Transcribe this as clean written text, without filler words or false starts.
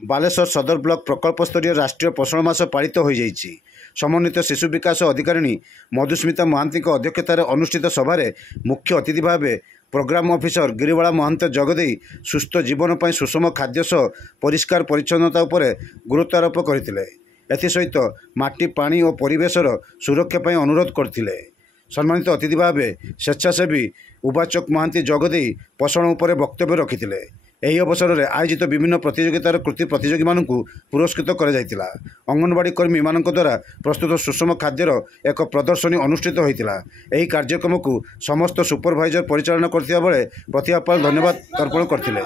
बालेश्वर सदर ब्लॉक प्रकल्प स्तरीय राष्ट्रीय पोषण मास पालित हो जाइछि। समन्वित शिशु विकास अधिकारिणी मधुस्मिता महांती अध्यक्षतार अनुष्ठित सभारे मुख्य अतिथि भाव प्रोग्राम ऑफिसर गिरिबाला महंत जगदे सुस्थ जीवन पर सुषम खाद्य सह परिष्कार परिच्छन्नता उपर गुरुत्वारोप करथिले। एथिसहित माटी पानी और परिवेशर सुरक्षा पर अनुरोध करथिले। सम्मानित अतिथि भाव स्वेच्छासेवी उबाचक महांती जगदे पोषण उपर वक्तव्य रखिथिले। ଏହି ଅବସରରେ ଆୟୋଜିତ ବିଭିନ୍ନ ପ୍ରତିଯୋଗିତାର କୃତି ପ୍ରତିଯୋଗୀମାନଙ୍କୁ ପୁରସ୍କୃତ କରାଯାଇଥିଲା। ଅଙ୍ଗନବାଡ଼ି କର୍ମୀମାନଙ୍କ ଦ୍ୱାରା ପ୍ରସ୍ତୁତ ସୁଷମ ଖାଦ୍ୟର ଏକ ପ୍ରଦର୍ଶନୀ ଅନୁଷ୍ଠିତ ହୋଇଥିଲା। ଏହି କାର୍ଯ୍ୟକ୍ରମକୁ ସମସ୍ତ ସୁପରଭାଇଜର ପରିଚାଳନା କରିଥିବା ବେଳେ ପ୍ରତିଭା ପାଲ ଧନ୍ୟବାଦ ଅର୍ପଣ କରିଥିଲେ।